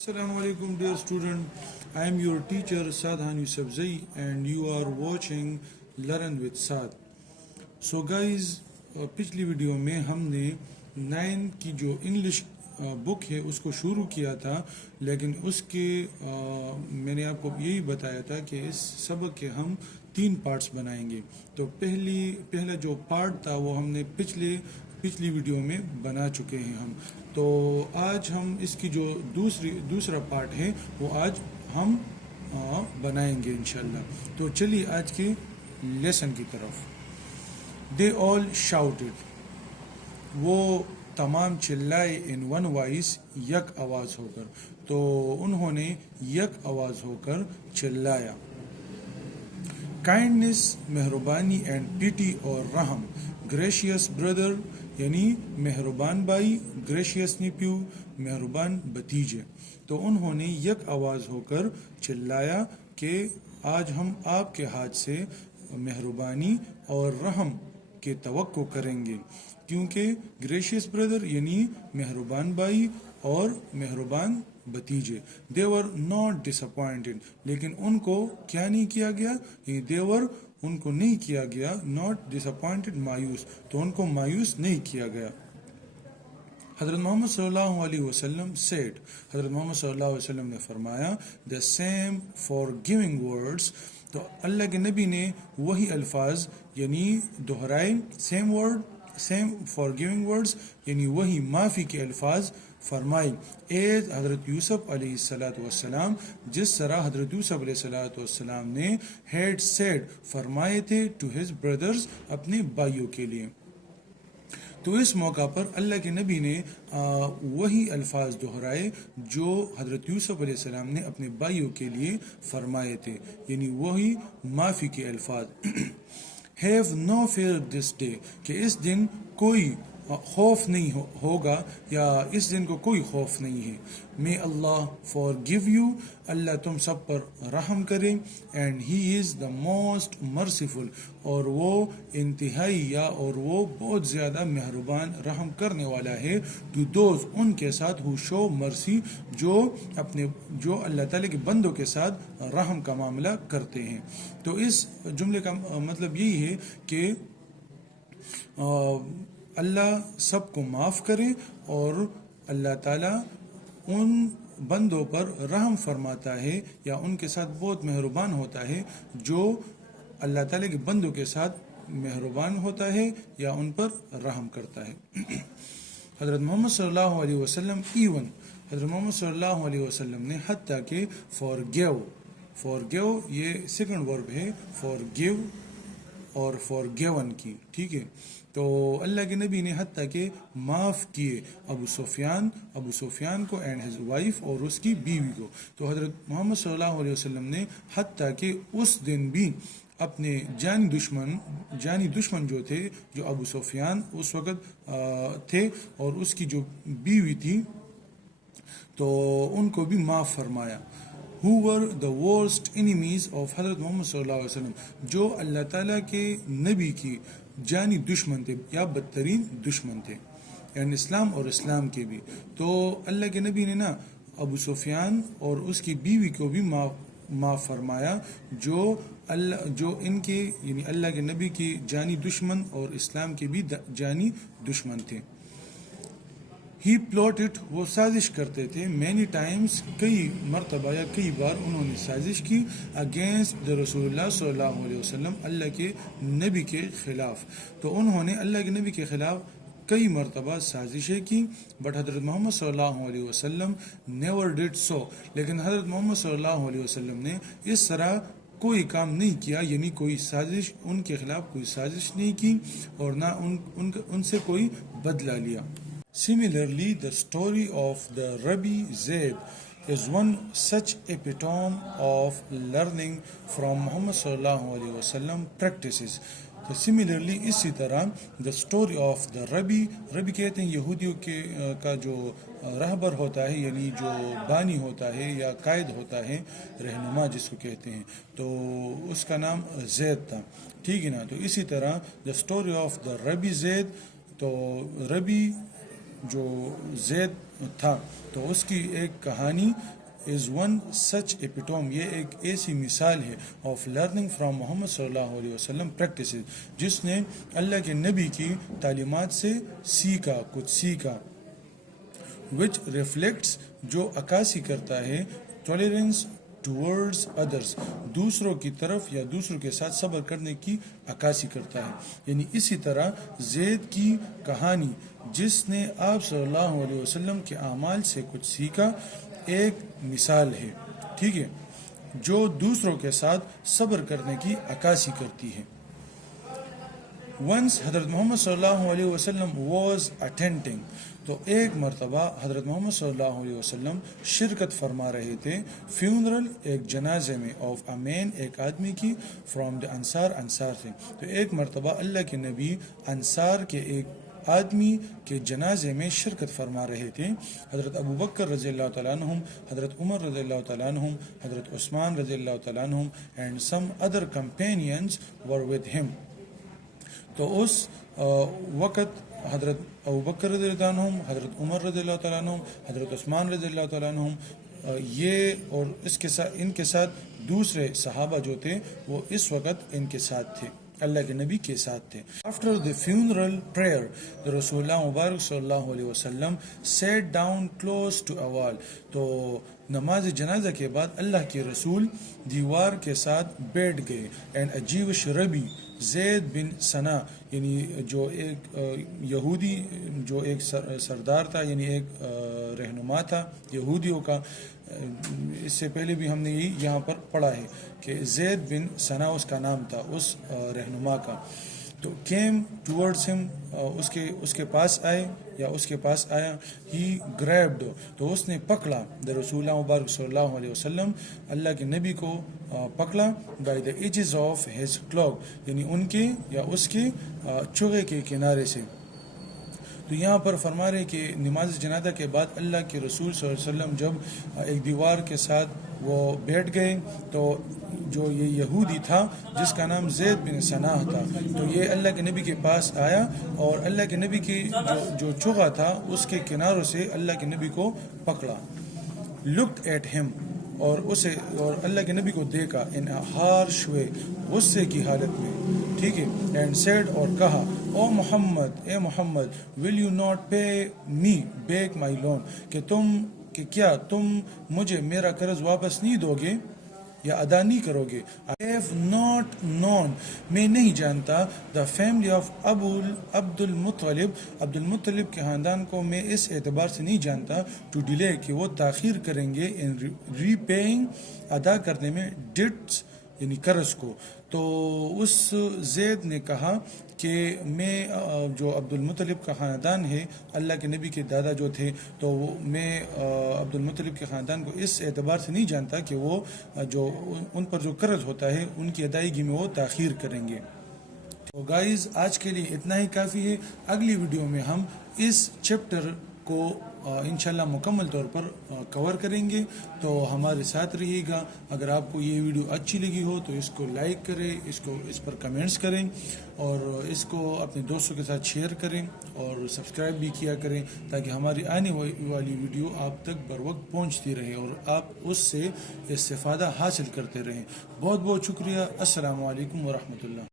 Assalamu alaikum dear student. I am your teacher Sadhan Yusufzai and you are watching Learn with Sad. So guys, पिछली video में हमने 9 की जो English book है उसको शुरू किया था, लेकिन उसके मैंने आपको यही बताया था कि इस सबक के हम 3 पार्ट्स बनाएंगे। तो पहला जो पार्ट था वो हमने पिछली वीडियो में बना चुके हैं हम। तो आज हम इसकी जो दूसरा पार्ट है वो आज हम बनाएंगे इंशाल्लाह। तो चलिए आज के लेसन की तरफ। दे ऑल शाउटेड, वो तमाम चिल्लाए इन वन वॉइस, यक आवाज़ होकर। तो उन्होंने यक आवाज़ होकर चिल्लाया। काइंडनेस मेहरबानी एंड पिटी और रहम, ग्रेशियस ब्रदर यानी मेहरबान भाई, ग्रेशियस नेफ्यू मेहरबान भतीजे। तो उन्होंने यक आवाज़ होकर चिल्लाया कि आज हम आपके हाथ से मेहरबानी और रहम के तवक्को करेंगे, क्योंकि ग्रेशियस ब्रदर यानी मेहरबान भाई और मेहरबान भतीजे। देवर नॉट डिसअपॉइंटेड, लेकिन उनको क्या नहीं किया गया, ये देवर उनको नहीं किया गया, नॉट डिसअपॉइंटेड मायूस, तो उनको मायूस नहीं किया गया। हज़रत मोहम्मद सल्लल्लाहु अलैहि वसल्लम सेड, हज़रत मोहम्मद सल्लल्लाहु अलैहि वसल्लम ने फरमाया, द सेम फॉरगिविंग वर्ड्स, तो अल्लाह के नबी ने वही अल्फाज यानी दोहराए, same word same forgiving words यानी वही माफ़ी के अल्फाज फरमाई, एज हज़रत यूसुफ अलैहिस्सलाम, जिस तरह हज़रत यूसुफ अलैहिस्सलाम ने हैड सेड फरमाए थे टू हिज ब्रदर्स, अपने भाइयों के लिए। तो इस मौका पर अल्लाह के नबी ने वही अल्फाज दोहराए जो हज़रत यूसुफ अलैहिस्सलाम ने अपने भाइयों के लिए फरमाए थे, यानी वही माफ़ी के अल्फाज। Have no fear this day, कि इस दिन कोई खौफ नहीं होगा या इस दिन को कोई खौफ नहीं है। मे अल्लाह फॉर गिव यू, अल्लाह तुम सब पर रहम करे, and he is the most merciful, और वो इंतहाई या और वो बहुत ज़्यादा मेहरबान रहम करने वाला है, टू दोज उनके साथ हु शो मर्सी, जो अल्लाह ताला के बंदों के साथ रहम का मामला करते हैं। तो इस जुमले का मतलब यही है कि अल्लाह सबको माफ़ करे और अल्लाह ताला उन बंदों पर रहम फरमाता है या उनके साथ बहुत मेहरबान होता है जो अल्लाह ताला के बंदों के साथ मेहरबान होता है या उन पर रहम करता है। हज़रत मोहम्मद सल्लल्लाहु अलैहि वसल्लम हज़रत मोहम्मद सल्लल्लाहु अलैहि वसल्लम ने हत्ता के फॉरगिव ये सेकंड वर्ब है फॉरगिव और फॉरगिवन की, ठीक है। तो अल्लाह के नबी ने हत्ता के माफ़ किए अबू सुफियान को एंड हिज वाइफ, और उसकी बीवी को। तो हज़रत मोहम्मद सल्लल्लाहु अलैहि वसल्लम ने हत्ता के उस दिन भी अपने जानी दुश्मन जो थे, जो अबू सुफियान उस वक़्त थे और उसकी जो बीवी थी, तो उनको भी माफ़ फरमाया। Who were the worst enemies of हज़रत मोहम्मद सल्लल्लाहु अलैहि वसल्लम, जो अल्लाह ताला के नबी की जानी दुश्मन थे या बदतरीन दुश्मन थे, यानी इस्लाम और इस्लाम के भी। तो अल्लाह के नबी ने ना अबू सुफियान और उसकी बीवी को भी माफ़ फरमाया, जो इनके यानी अल्लाह के नबी की जानी दुश्मन और इस्लाम के भी जानी दुश्मन थे। ही प्लॉटेड, वो साजिश करते थे, मैनी टाइम्स, कई मरतबा या कई बार उन्होंने साजिश की, अगेंस्ट द रसूलुल्लाह सल्लल्लाहु अलैहि वसल्लम, अल्लाह के नबी के ख़िलाफ़। तो उन्होंने अल्लाह के नबी के ख़िलाफ़ कई मरतबा साजिशें की, बट हज़रत मोहम्मद सल्लल्लाहु अलैहि वसल्लम नेवर डिड सो, लेकिन हज़रत मोहम्मद सल्लल्लाहु अलैहि वसल्लम ने इस तरह कोई काम नहीं किया, यानी कोई साजिश उनके ख़िलाफ़ कोई साजिश नहीं की और ना उनसे कोई बदला लिया। Similarly, the story of the Rabbi Zayd is one such epitome of learning from Muhammad sallallahu alaihi wasallam practices. तो सिमिलरली इसी तरह द स्टोरी ऑफ द रबी कहते हैं यहूदियों का जो रहबर होता है, यानी जो बानी होता है या कायद होता है, रहनुमा जिसको कहते हैं, तो उसका नाम जैद था, ठीक है ना। तो इसी तरह द स्टोरी ऑफ द रबी जैद, तो रबी جو زید تھا تو اس کی ایک کہانی از ون سچ ایپیٹوم، یہ ایک ایسی مثال ہے آف لرننگ فرام محمد صلی اللہ علیہ وسلم پریکٹسز، جس نے اللہ کے نبی کی تعلیمات سے کچھ سیکھا، وچ ریفلیکٹس، جو عکاسی کرتا ہے، ٹالرنس ٹورڈز ادرس، دوسروں کی طرف یا دوسروں کے ساتھ صبر کرنے کی عکاسی کرتا ہے. یعنی اسی طرح زید کی کہانی، جس نے آپ صلی اللہ علیہ وسلم کے اعمال سے کچھ سیکھا، ایک مثال ہے، ٹھیک ہے، جو دوسروں کے ساتھ صبر کرنے کی عکاسی کرتی ہے. ونس حضرت محمد صلی اللہ علیہ وسلم واز اٹینڈنگ، تو ایک مرتبہ حضرت محمد صلی اللہ علیہ وسلم شرکت فرما رہے تھے، فیونرل، ایک جنازے میں، آف اے مین، ایک آدمی کی، فرام دا انصار، انصار سے. تو ایک مرتبہ اللہ کے نبی انصار کے ایک آدمی کے جنازے میں شرکت فرما رہے تھے. حضرت ابو بکر رضی اللہ تعالیٰ عنہم، حضرت عمر رضی اللہ تعالیٰ عنہم، حضرت عثمان رضی اللہ تعالیٰ عنہم and some other companions were with ہم. تو اس وقت حضرت ابو بکر رضی اللہ عنہم، حضرت عمر رضی اللہ تعالیٰ عنہم، حضرت عثمان رضی اللہ تعالیٰ عنہم، یہ اور ان کے ساتھ دوسرے صحابہ جو تھے وہ اس وقت ان کے ساتھ تھے، اللہ کے نبی کے ساتھ تھے. آفٹر دی فیونرل پریئر رسول اللہ مبارک صلی اللہ علیہ وسلم سیٹ ڈاؤن کلوز ٹو اے وال، تو نماز جنازہ کے بعد اللہ کے رسول دیوار کے ساتھ بیٹھ گئے. اینڈ اے جیوش ربی، زید بن ثنا، یعنی جو ایک یہودی، جو ایک سردار تھا، یعنی ایک رہنما تھا یہودیوں کا. اس سے پہلے بھی ہم نے یہاں پر پڑھا ہے کہ زید بن ثنا اس کا نام تھا، اس رہنما کا. تو کیم ٹورڈس ہم، اس کے پاس آئے یا اس کے پاس آیا. ہی گریبڈ، تو اس نے پکڑا، دا رسول اللہ مبارک صلی اللہ علیہ وسلم، اللہ کے نبی کو پکڑا، by the edges of his cloak, یعنی ان کے یا اس کے چوغے کے کنارے سے. تو یہاں پر فرما رہے کہ نماز جنازہ کے بعد اللہ کے رسول صلی اللہ علیہ وسلم جب ایک دیوار کے ساتھ وہ بیٹھ گئے، تو جو یہ یہودی تھا جس کا نام زید بن ثنا تھا، تو یہ اللہ کے نبی کے پاس آیا اور اللہ کے نبی کی جو چوغا تھا اس کے کناروں سے اللہ کے نبی کو پکڑا. لکڈ ایٹ ہم، اور اللہ کے نبی کو دیکھا، ان ہارش وے، غصے کی حالت میں، ٹھیک ہے. اینڈ سیڈ، اور کہا، O Muhammad, O Muhammad, will you not pay me back my loan, کہ کیا تم مجھے میرا قرض واپس نہیں دو گے یا ادا نہیں کرو گے. I have not known، میں نہیں جانتا، the family of عبد المطلب کے خاندان کو میں اس اعتبار سے نہیں جانتا، to delay، کہ وہ تاخیر کریں گے، in repaying، ادا کرنے میں، debts، یعنی قرض کو. تو اس زید نے کہا کہ میں جو عبد المطلب کا خاندان ہے، اللہ کے نبی کے دادا جو تھے، تو میں عبد المطلب کے خاندان کو اس اعتبار سے نہیں جانتا کہ وہ جو ان پر جو قرض ہوتا ہے ان کی ادائیگی میں وہ تاخیر کریں گے. تو گائز، آج کے لیے اتنا ہی کافی ہے. اگلی ویڈیو میں ہم اس چیپٹر کو انشاءاللہ مکمل طور پر کور کریں گے، تو ہمارے ساتھ رہیے گا. اگر آپ کو یہ ویڈیو اچھی لگی ہو تو اس کو لائک کریں، اس پر کمنٹس کریں، اور اس کو اپنے دوستوں کے ساتھ شیئر کریں، اور سبسکرائب بھی کیا کریں، تاکہ ہماری آنے والی ویڈیو آپ تک بر وقت پہنچتی رہے اور آپ اس سے استفادہ حاصل کرتے رہیں. بہت بہت شکریہ. السلام علیکم ورحمۃ اللہ.